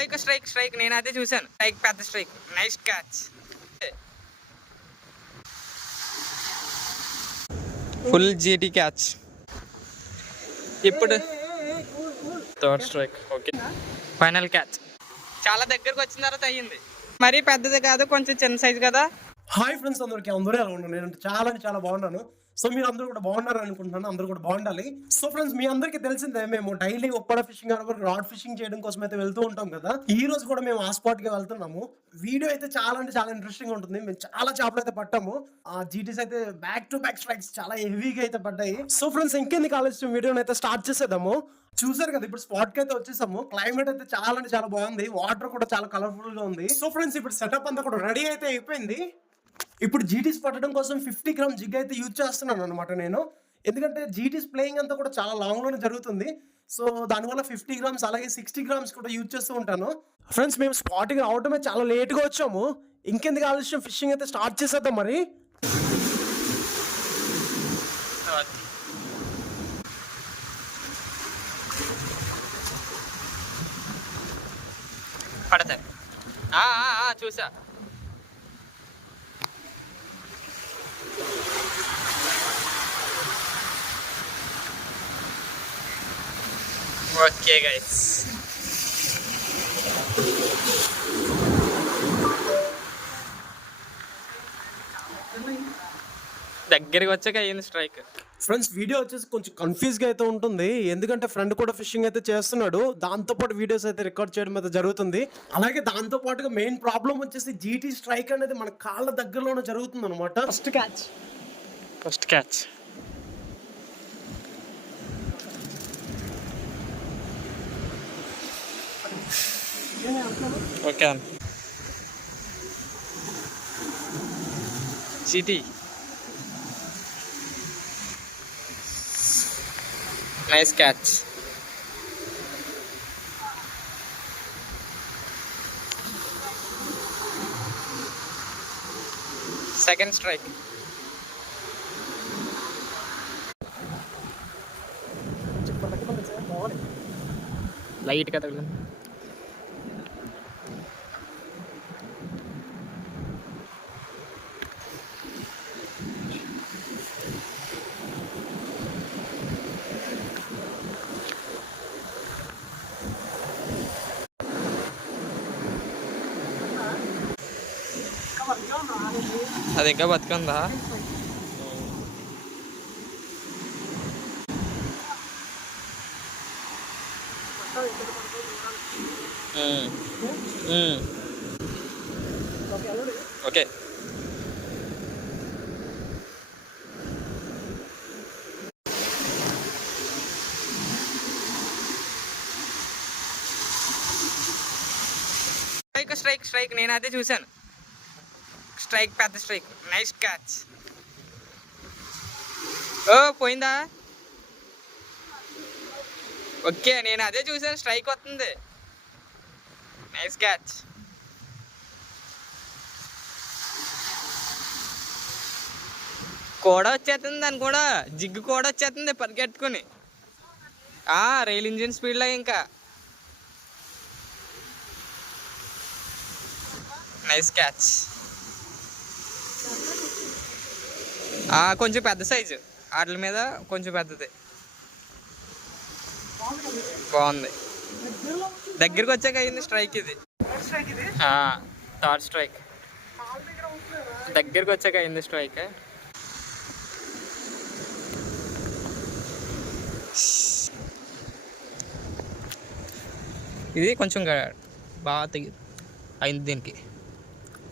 స్ట్రైక్ నేను అదే చూసాను. స్ట్రైక్, పెద్ద strike. Nice catch. Full GT catch. ఇప్పుడు third strike. Okay, final catch. చాలా దగ్గరకు వచ్చిన తర్వాత అయ్యింది. మరీ పెద్దది కాదు, కొంచెం చిన్న సైజు కదా. హాయ్ ఫ్రెండ్స్, అందరికీ ఎలా ఉన్నాను? నేను చాలా బాగున్నాను. సో మీరు అందరూ కూడా బాగున్నారు అనుకుంటున్నాను. అందరూ కూడా బాగుండాలి. సో ఫ్రెండ్స్, మీ అందరికీ తెలిసిందే, మేము డైలీ Uppada fishing harbour rod fishing చేయడం కోసం అయితే వెళ్తూ ఉంటాం కదా. ఈ రోజు కూడా మేము ఆ స్పాట్ కి వెళ్తున్నాము. వీడియో అయితే చాలా ఇంట్రెస్టింగ్ ఉంటుంది. మేము చాలా చేపలు అయితే పట్టాము. ఆ జీటీస్ అయితే బ్యాక్ టు బ్యాక్ స్ట్రైక్స్ చాలా హెవీగా అయితే పడ్డాయి. సో ఫ్రెండ్స్, ఇంకెందుకు ఆలోచన వీడియోని అయితే స్టార్ట్ చేసేద్దాము. చూసారు కదా, ఇప్పుడు స్పాట్ కి అయితే వచ్చేసాము. క్లైమేట్ అయితే చాలా బాగుంది. వాటర్ కూడా చాలా కలర్ఫుల్ గా ఉంది. సో ఫ్రెండ్స్, ఇప్పుడు సెటప్ అంతా కూడా రెడీ అయితే అయిపోయింది. ఇప్పుడు జీటీస్ పట్టడం కోసం 50 గ్రామ్ జిగ్ అయితే యూజ్ చేస్తున్నాను అనమాట నేను. ఎందుకంటే జీటీస్ ప్లేయింగ్ అంతా కూడా చాలా లాంగ్ లోనే జరుగుతుంది. సో దానివల్ల 50 గ్రామ్స్ అలాగే 60 గ్రామ్స్ కూడా యూజ్ చేస్తూ ఉంటాను. ఫ్రెండ్స్, మేము స్పాట్కి రావటమే చాలా లేట్గా వచ్చాము. ఇంకెందుకు ఆలస్యం, ఫిషింగ్ అయితే స్టార్ట్ చేసేద్దాం మరి. పడతాయి. చూసా. ఓకే గైస్, దగ్గరికి వచ్చాక అయ్యింది స్ట్రైక్. ఫ్రెండ్స్, వీడియో వచ్చేసి కొంచెం కన్ఫ్యూజ్గా అయితే ఉంటుంది. ఎందుకంటే ఫ్రెండ్ కూడా ఫిషింగ్ అయితే చేస్తున్నాడు. దాంతోపాటు వీడియోస్ అయితే రికార్డ్ చేయడం అయితే జరుగుతుంది. అలాగే దాంతో పాటుగా మెయిన్ ప్రాబ్లం వచ్చేసి జీటీ స్ట్రైక్ అనేది మన కాళ్ళ దగ్గరలోనే జరుగుతుంది అనమాట. First catch. Okay, GT. Nice catch. Second strike. లైట్గా తగిలింది. అది ఇంకా బతుకుందా? ఓకే, స్ట్రైక్ నేను అదే చూసాను. స్ట్రైక్, పెద్ద స్ట్రైక్. Nice catch. ఓ, పోయిందా? ఓకే, నేను అదే చూసాను. స్ట్రైక్ వస్తుంది. Nice catch. కూడా వచ్చేస్తుంది దాన్ని కూడా, జిగ్గు కూడా వచ్చేస్తుంది పరిగెట్టుకుని. రైల్ ఇంజిన్ స్పీడ్లో ఇంకా. Nice catch. కొంచెం పెద్ద సైజు, వాటి మీద కొంచెం పెద్దది. బాగుంది. దగ్గరికి వచ్చాక అయింది స్ట్రైక్ ఇది. Third strike. దగ్గరికి వచ్చాక అయింది స్ట్రైక్. ఇది కొంచెం బాగా అయింది దీనికి,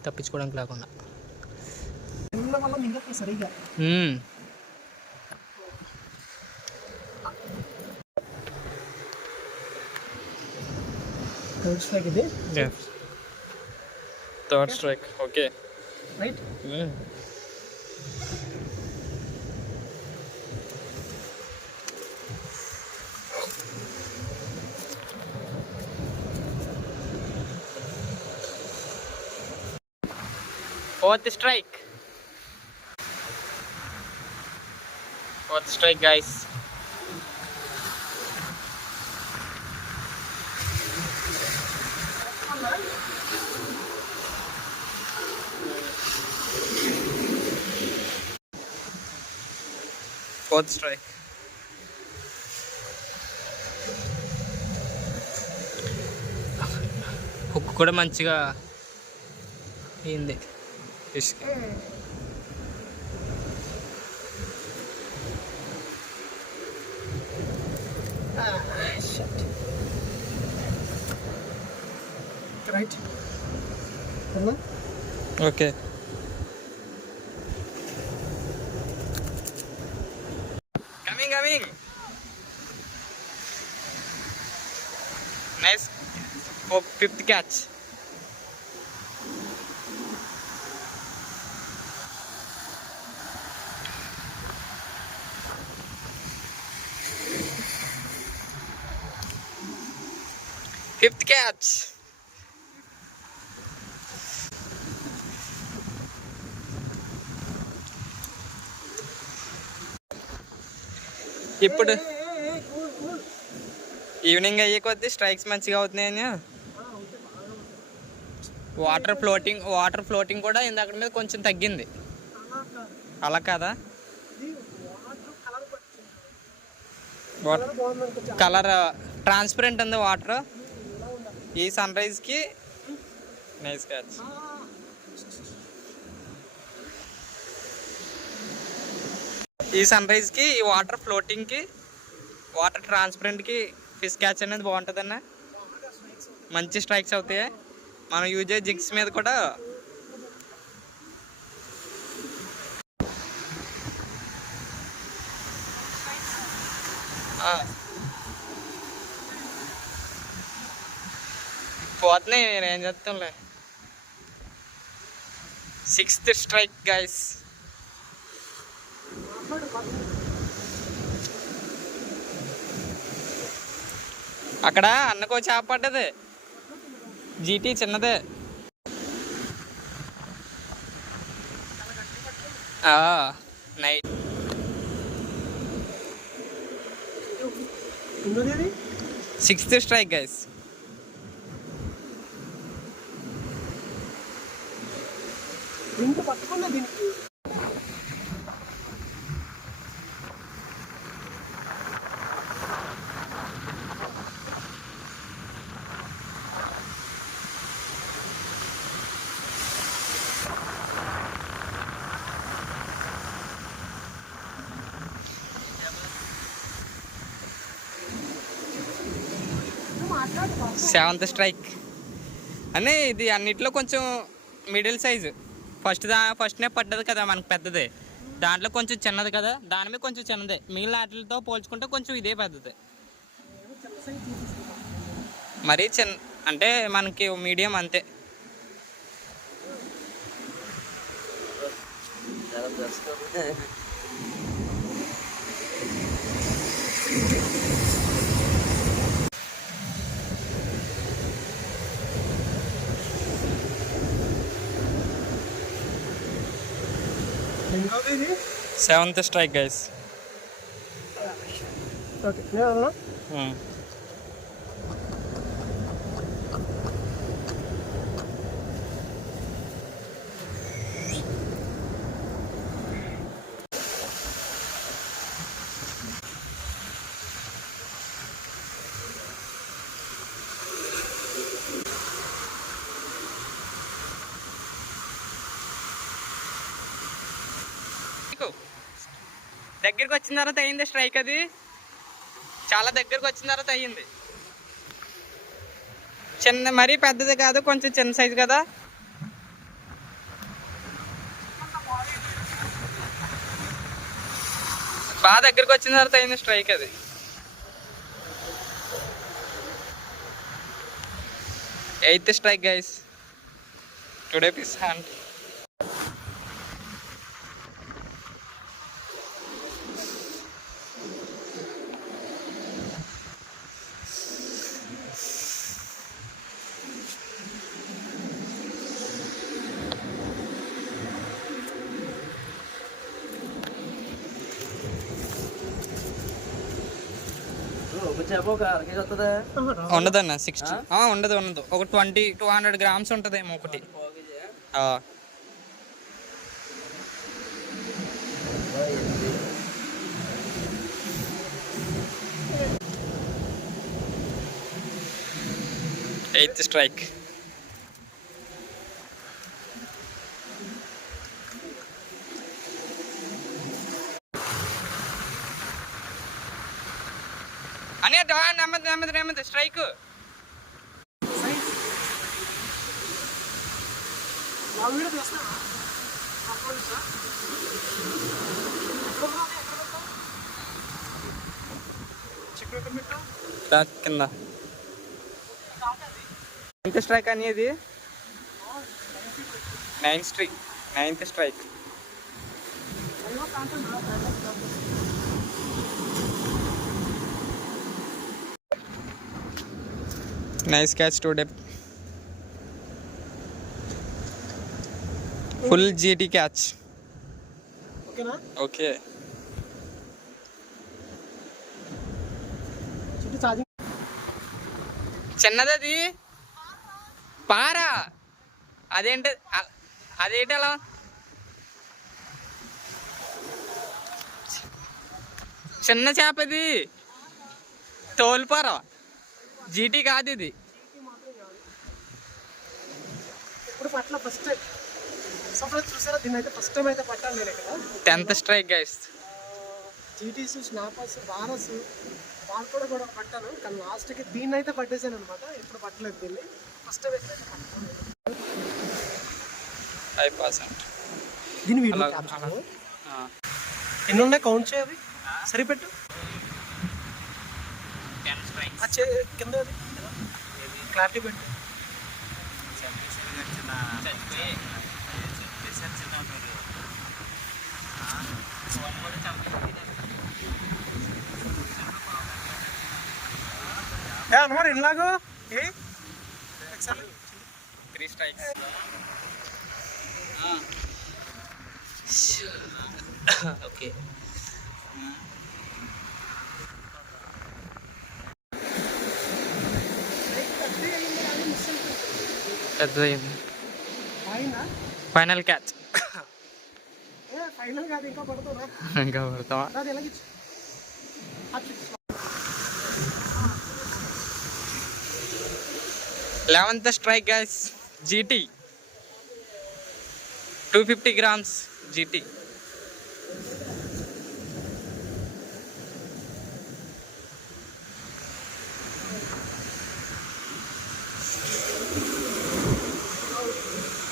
తప్పించుకోవడానికి లేకుండా. Third strike. Okay, right. Fourth strike. Fourth strike, guys. Fourth strike. Hook కూడా మంచిగా అయింది ఫిష్కి. Right okay. Coming. Nice. Fifth catch. Fifth catch. ఇప్పుడు ఈవినింగ్ అయ్యే కొద్దీ స్ట్రైక్స్ మంచిగా అవుతున్నాయని వాటర్ ఫ్లోటింగ్ కూడా ఇందాక మీద కొంచెం తగ్గింది. అలా కాదా? కలర్ ట్రాన్స్పరెంట్ ఉంది వాటర్ ఈ సన్ రైజ్కి. నైస్ క్యాచ్. ఈ సన్ రైజ్కి, ఈ వాటర్ ఫ్లోటింగ్కి, వాటర్ ట్రాన్స్పరెంట్కి ఫిష్ క్యాచ్ అనేది బాగుంటుంది అన్న. మంచి స్ట్రైక్స్ అవుతాయి. మనం యూజ్ అయ్యే జిగ్స్ మీద కూడా పోతున్నాయి. నేనేం చేస్తాంలే. Sixth strike guys. అక్కడ అన్నకో చేప పడ్డది. జీటీ చిన్నదే. Night. Sixth strike guys. Seventh strike అని. ఇది అన్నిట్లో కొంచెం మిడిల్ సైజు. ఫస్ట్నే పడ్డది కదా మనకు పెద్దదే. దాంట్లో కొంచెం చిన్నది కదా, దాని మీద కొంచెం చిన్నదే. మిగిలిన వాటితో పోల్చుకుంటే కొంచెం ఇదే పెద్దది. మరీ అంటే మనకి మీడియం అంతే. Seventh strike guys. దగ్గరికి వచ్చిన తర్వాత అయింది స్ట్రైక్. అది చాలా దగ్గరికి వచ్చిన తర్వాత అయ్యింది. చిన్న మరీ పెద్దది కాదు, కొంచెం చిన్న సైజు కదా. బాగా దగ్గరికి వచ్చిన తర్వాత అయింది స్ట్రైక్. అది eighth strike guys. Today fish hunt. ఉండదన్న 60 ఉండదు ఒక 200 గ్రామ్స్ ఉంటుందేమో ఒకటి. 8th strike. అనే నెమ్మది స్ట్రైక్. కింద 9th స్ట్రైక్ అనేది 9th strike. Nice catch to డెప్. Full GT catch. ఓకే. చిన్నది పారా. అదేంటి అలా చిన్న చేపది తోలుపారా. జీటీ కాదు ఇది. ఇప్పుడు పట్ల ఫస్ట్ టైం చూసారా దీన్ని అయితే ఫస్ట్ టైం అయితే పట్టాను నేను ఇక్కడ. 10th strike guys. జీటీస్ స్నాపర్స్ బారస్ బార్కోడ కూడా పట్టాను కానీ లాస్ట్కి దీన్ని అయితే పట్టేసాను అనమాట. ఎప్పుడు పట్టలేదు దీన్ని ఫస్ట్ టైం అయితే పట్టాను. 5%. దీని ఎన్ని ఉన్నాయి కౌంట్ చేయాలి సరిపెట్టు. 10 స్ట్రైక్స్. కింద క్లారిటీ పెట్టు. మరి ఇలాగో 3 స్ట్రైక్స్. ఓకే. పెద్దదైంది. Final catch. ఫైనల్ కాదు ఇంకా పడుతుందా? ఇంకా పడతావా? 11th strike guys. GT 250 grams GT.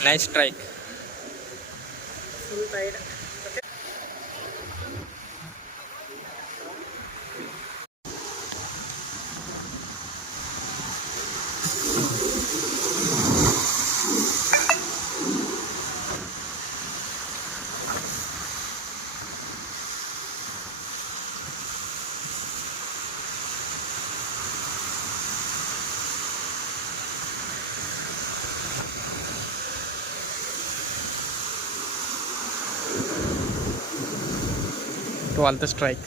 Nice strike. Full tide. Strike.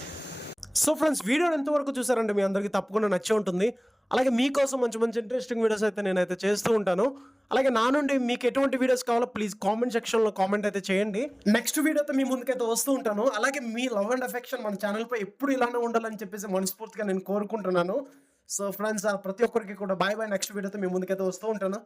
So friends వీడియోని ఎంతవరకు చూసారంటే మీ అందరికీ తప్పకుండా నచ్చే ఉంటుంది. అలాగే మీకోసం మంచి మంచి ఇంట్రెస్టింగ్ వీడియోస్ అయితే నేనైతే చేస్తూ ఉంటాను. అలాగే నా నుండి మీకు ఎటువంటి వీడియోస్ కావాలో ప్లీజ్ కామెంట్ సెక్షన్లో కామెంట్ అయితే చేయండి. నెక్స్ట్ వీడియోతో మీ ముందుకైతే వస్తూ ఉంటాను. అలాగే మీ లవ్ అండ్ అఫెక్షన్ మన ఛానల్పై ఎప్పుడు ఇలానే ఉండాలని చెప్పేసి మనస్ఫూర్తిగా నేను కోరుకుంటున్నాను. సో ఫ్రెండ్స్ ప్రతి ఒక్కరికి కూడా బాయ్. నెక్స్ట్ వీడియోతో మీ ముందుకైతే వస్తూ ఉంటాను.